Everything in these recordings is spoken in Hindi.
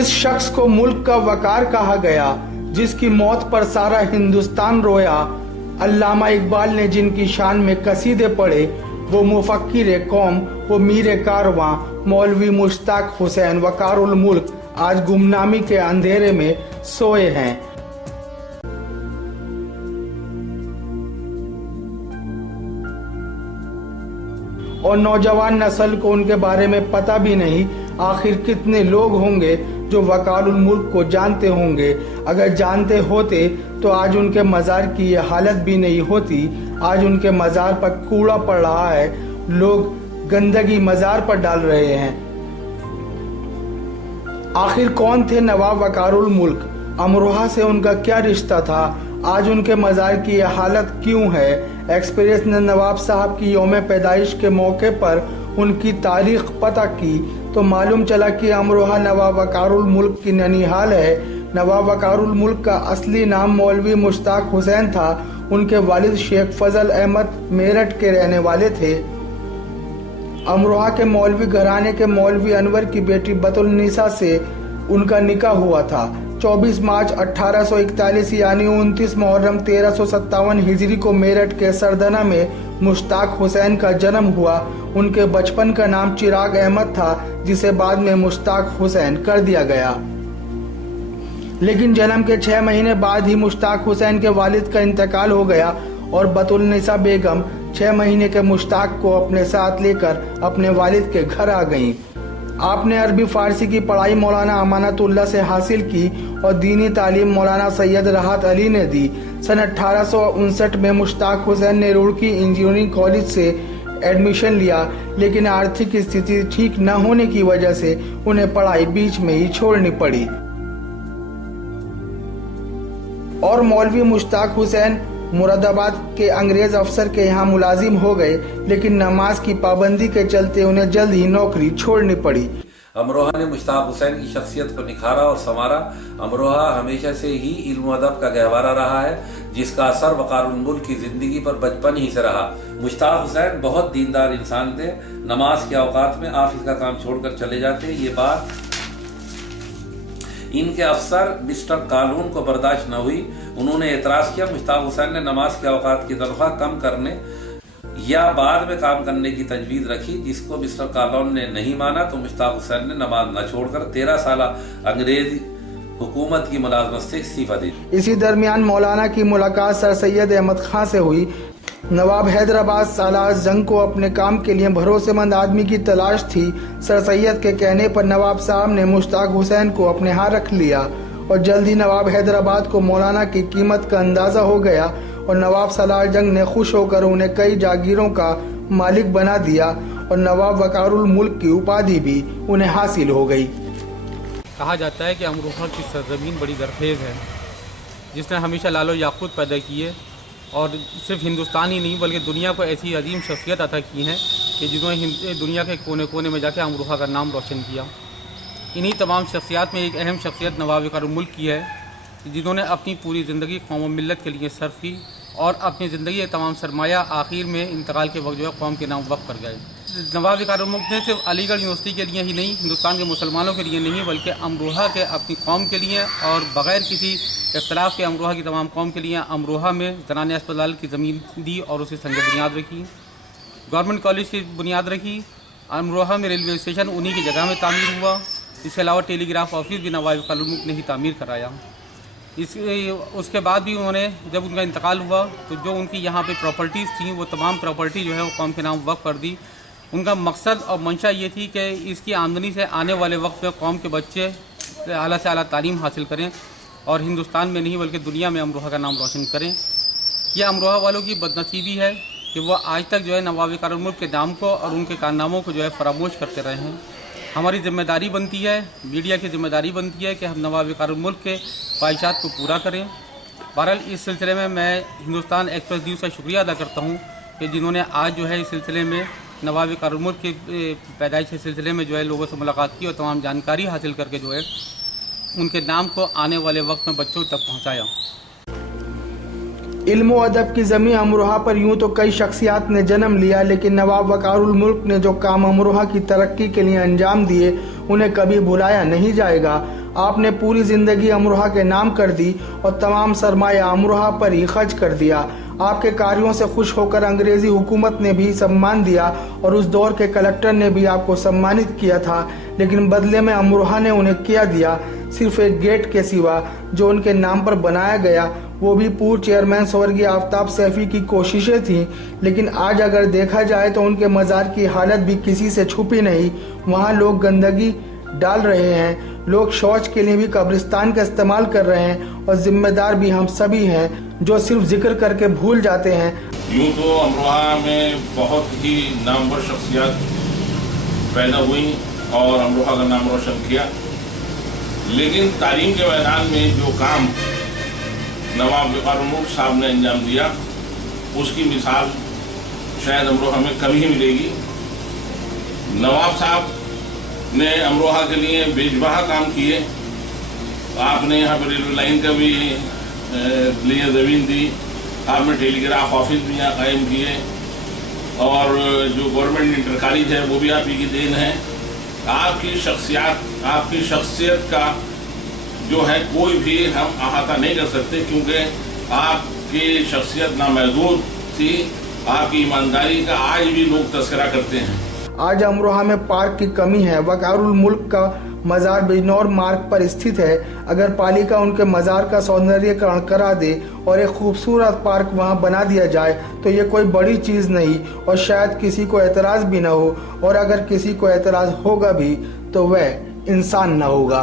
जिस शख्स को मुल्क का वकार कहा गया, जिसकी मौत पर सारा हिंदुस्तान रोया, अल्लामा इकबाल ने जिनकी शान में कसीदे पढ़े, वो मुफक्किर कौम, वो मीर कारवां, मौलवी मुश्ताक हुसैन वकारुल मुल्क आज गुमनामी के अंधेरे में सोए हैं। और नौजवान नस्ल को उनके बारे में पता भी नहीं। आखिर कितने लोग होंगे जो वकारुल मुल्क को जानते होंगे? अगर जानते होते तो आज उनके मज़ार की ये हालत भी नहीं होती। आज उनके मज़ार पर कूड़ा पड़ रहा है, लोग गंदगी मज़ार पर डाल रहे हैं। आखिर कौन थे नवाब वकारुल मुल्क? अमरोहा से उनका क्या रिश्ता था? आज उनके मज़ार की ये हालत क्यों है? एक्सप्रेस ने नवाब साहब की यौम पैदाइश के मौके पर उनकी तारीख पता की तो मालूम चला कि अमरोहा नवाब वकारुल मुल्क की ननिहाल है। नवाब वकारुल मुल्क का असली नाम मौलवी मुश्ताक हुसैन था। उनके वालिद शेख फजल अहमद मेरठ के रहने वाले थे। अमरोहा के मौलवी घराने के मौलवी अनवर की बेटी बतुलनिसा से उनका निकाह हुआ था। 24 मार्च 1841 यानी 29 मुहर्रम 1357 हिजरी को मेरठ के सरदना में मुश्ताक हुसैन का जन्म हुआ। उनके बचपन का नाम चिराग अहमद था, जिसे बाद में मुश्ताक हुसैन कर दिया गया। लेकिन जन्म के 6 महीने बाद ही मुश्ताक हुसैन के वालिद का इंतकाल हो गया और बतुलनिसा बेगम 6 महीने के मुश्ताक को अपने साथ लेकर अपने वालिद के घर आ गईं। आपने अरबी फारसी की पढ़ाई मौलाना अमानतुल्लाह से हासिल की और दीनी तालीम मौलाना सैयद राहत अली ने दी। सन 1859 में मुश्ताक हुसैन ने रुड़की इंजीनियरिंग कॉलेज से एडमिशन लिया, लेकिन आर्थिक स्थिति ठीक न होने की वजह से उन्हें पढ़ाई बीच में ही छोड़नी पड़ी और मौलवी मुश्ताक हुसैन मुरादाबाद के अंग्रेज अफसर के यहाँ मुलाजिम हो गए। लेकिन नमाज की पाबंदी के चलते उन्हें जल्द ही नौकरी छोड़नी पड़ी। अमरोहा ने मुश्ताक हुसैन की शख्सियत को निखारा और संवारा। अमरोहा हमेशा से ही इल्म अदब का गहवारा रहा है, जिसका असर वकारुल मुल्क की जिंदगी पर बचपन ही से रहा। मुश्ताक हुसैन बहुत दीनदार इंसान थे। नमाज के औकात में ऑफिस का काम छोड़कर चले जाते। ये बात इनके अफसर मिस्टर कानून को बर्दाश्त न हुई। उन्होंने एतराज किया। मुश्ताक हुसैन ने नमाज के औकात की तनख्वाह कम करने या बाद में काम करने की तजवीज़ रखी, जिसको मिस्टर कानून ने नहीं माना। तो मुश्ताक हुसैन ने नमाज न छोड़कर 13 साल अंग्रेजी हुकूमत की मुलाजमत से इस्तीफा दी। इसी दरमियान मौलाना की मुलाकात सर सैयद अहमद खां से हुई। नवाब हैदराबाद सालार जंग को अपने काम के लिए भरोसेमंद आदमी की तलाश थी। सर सैयद के कहने पर नवाब साहब ने मुश्ताक हुसैन को अपने यहाँ रख लिया और जल्द ही नवाब हैदराबाद को मौलाना की कीमत का अंदाज़ा हो गया और नवाब सालार जंग ने खुश होकर उन्हें कई जागीरों का मालिक बना दिया और नवाब वकारुल मुल्क की उपाधि भी उन्हें हासिल हो गई। कहा जाता है कि अमरोहा की सरजमीन बड़ी जरखेज़ है, जिसने हमेशा लालो याकूत पैदा किए और सिर्फ हिंदुस्तान ही नहीं बल्कि दुनिया को ऐसी अजीम शख्सियत अता की हैं कि जिन्होंने दुनिया के कोने कोने में जाकर अमरोहा का नाम रोशन किया। इन्हीं तमाम शख्सियात में एक अहम शख्सियत नवाब वकारुल मुल्क की है, जिन्होंने अपनी पूरी ज़िंदगी कौम और मिल्लत के लिए सर्फ की और अपनी ज़िंदगी के तमाम सरमाया आखिर में इंतकाल के वक्त जो है कौम के नाम वक़्फ़ कर गए। नवाब वकारुल मुल्क ने सिर्फ अलीगढ़ यूनिवर्सिटी के लिए ही नहीं, हिंदुस्तान के मुसलमानों के लिए नहीं, बल्कि अमरोहा के अपनी कौम के लिए और बग़ैर किसी इख्तलाफ के अमरोहा की तमाम कौम के लिए अमरोहा में ज़नाने अस्पताल की ज़मीन दी और उसे संग बुनियाद रखी। गवर्नमेंट कॉलेज की बुनियाद रखी। अमरोहा में रेलवे स्टेशन उन्हीं की जगह में तामीर हुआ। इसके अलावा टेलीग्राफ ऑफिस भी नवाब वकारुल मुल्क ने ही तामीर कराया। उसके बाद भी उन्होंने जब उनका इंतकाल हुआ तो जो उनकी यहाँ पे प्रॉपर्टीज़ थी वो तमाम प्रॉपर्टी जो है वो कौम के नाम वक़्फ़ कर दी। उनका मकसद और मंशा ये थी कि इसकी आमदनी से आने वाले वक्त में कौम के बच्चे आला से आला तालीम हासिल करें और हिंदुस्तान में नहीं बल्कि दुनिया में अमरोहा का नाम रोशन करें। यह अमरोहा वालों की बदनसीबी है कि वो आज तक जो है नवाब वकारुल मुल्क के नाम को और उनके कारनामों को जो है फरामोश करते रहे हैं। हमारी जिम्मेदारी बनती है, मीडिया की जिम्मेदारी बनती है कि हम नवाब वकारुल मुल्क के ख्वाहिशात को पूरा करें। बहरहाल इस सिलसिले में मैं हिंदुस्तान एक्सप्रेस न्यूज़ का शुक्रिया अदा करता हूँ कि जिन्होंने आज जो है इस सिलसिले में नवाब वकारुल मुल्क की पैदाइश के सिलसिले में जो है लोगों से मुलाकात की और तमाम जानकारी हासिल करके जो है उनके नाम को आने वाले वक्त में बच्चों तक पहुँचाया। इल्म व अदब की ज़मीं अमरोहा पर यूँ तो कई शख्सियात ने जन्म लिया, लेकिन नवाब वकारुल मुल्क ने जो काम अमरोहा की तरक्की के लिए अंजाम दिए उन्हें कभी भुलाया नहीं जाएगा। आपने पूरी जिंदगी अमरोहा के नाम कर दी और तमाम सरमाया अमरोहा पर ही खर्च कर दिया। आपके कार्यों से खुश होकर अंग्रेजी हुकूमत ने भी सम्मान दिया और उस दौर के कलेक्टर ने भी आपको सम्मानित किया था, लेकिन बदले में अमरोहा ने उन्हें क्या दिया? सिर्फ एक गेट के सिवा जो उनके नाम पर बनाया गया, वो भी पूर्व चेयरमैन स्वर्गीय आफ्ताब सैफी की कोशिशें थीं। लेकिन आज अगर देखा जाए तो उनके मज़ार की हालत भी किसी से छुपी नहीं। वहाँ लोग गंदगी डाल रहे हैं, लोग शौच के लिए भी कब्रिस्तान का इस्तेमाल कर रहे हैं और जिम्मेदार भी हम सभी हैं जो सिर्फ जिक्र करके भूल जाते हैं। यूँ तो अमरोहा में बहुत ही नामवर शख्सियत पैदा हुई और अमरोहा का नाम रोशन किया, लेकिन तालीम के मैदान में जो काम नवाब वक़ारुल मुल्क साहब ने अंजाम दिया, उसकी मिसाल शायद अमरोहा में कम ही मिलेगी। नवाब साहब ने अमरोहा के लिए बेजबहा काम किए। आपने यहाँ पर रेलवे लाइन का भी लिए ज़मीन दी, आपने टेलीग्राफ ऑफिस भी यहाँ कायम किए और जो गवर्नमेंट इंटर कॉलेज है वो भी आप ही की देन है। आपकी शख्सियत का जो है कोई भी हम अहाता नहीं कर सकते, क्योंकि आपकी शख्सियत नामहदूद थी। आपकी ईमानदारी का आज भी लोग तस्करा करते हैं। आज अमरोहा में पार्क की कमी है। वक़ारुल मुल्क का मज़ार बिजनौर मार्ग पर स्थित है। अगर पालिका उनके मज़ार का सौंदर्यीकरण करा दे और एक खूबसूरत पार्क वहां बना दिया जाए तो ये कोई बड़ी चीज़ नहीं और शायद किसी को एतराज़ भी न हो, और अगर किसी को एतराज़ होगा भी तो वह इंसान न होगा।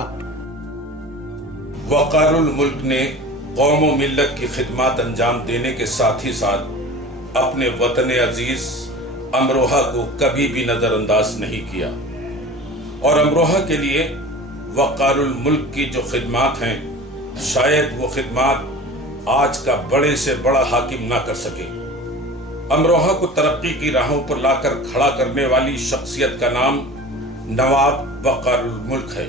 वक़ारुल मुल्क ने कौम व मिल्लत की खिदमत अंजाम देने के साथ ही साथ अपने वतन अजीज अमरोहा को कभी भी नजरअंदाज नहीं किया और अमरोहा के लिए वक़ारुल मुल्क की जो खिदमत हैं, शायद वो खिदमत आज का बड़े से बड़ा हाकिम ना कर सके। अमरोहा को तरक्की की राहों पर लाकर खड़ा करने वाली शख्सियत का नाम नवाब वक़ारुल मुल्क है।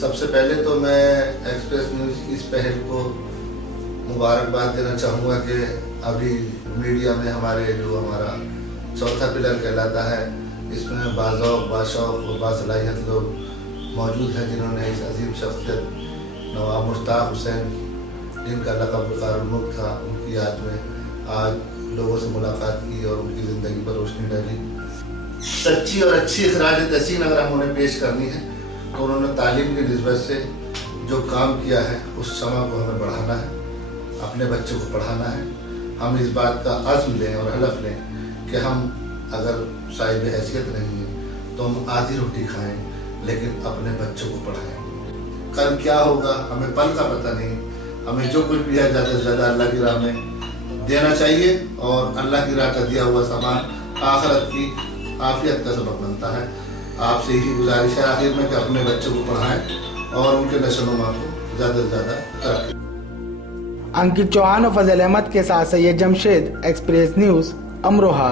सबसे पहले तो मैं एक्सप्रेस न्यूज़ की इस पहल को मुबारकबाद देना चाहूँगा कि अभी मीडिया में हमारा चौथा पिलर कहलाता है, इसमें बाज़ौक़, बाशौक़ और बासलाहियत लोग मौजूद हैं जिन्होंने इस अजीम शख्सियत नवाब मुश्ताक हुसैन, जिनका लक़ब वक़ारुल मुल्क था, उनकी याद में आज लोगों से मुलाकात की और उनकी ज़िंदगी पर रोशनी डाली। सच्ची और अच्छी खराज तहसीन अगर हम उन्हें पेश करनी है तो उन्होंने तालीम की निस्बत से जो काम किया है उस शमा को हमें बढ़ाना है, अपने बच्चों को पढ़ाना है। हम इस बात का अज़्म लें और हलफ लें कि हम अगर साहिब हैसियत नहीं है तो हम आधी रोटी खाएं, लेकिन अपने बच्चों को पढ़ाएं। कल क्या होगा हमें पल का पता नहीं। हमें जो कुछ भी है ज़्यादा से ज़्यादा अल्लाह की राह में देना चाहिए और अल्लाह की राह का दिया हुआ सामान आखिरत की आफियत का सबब बनता है। आपसे यही गुजारिश है आखिर में कि अपने बच्चों को पढ़ाएं और उनके नशो-नुमा को ज़्यादा से ज़्यादा रखें। अंकित चौहान और फजल अहमद के साथ सैयद जमशेद, एक्सप्रेस न्यूज़, अमरोहा।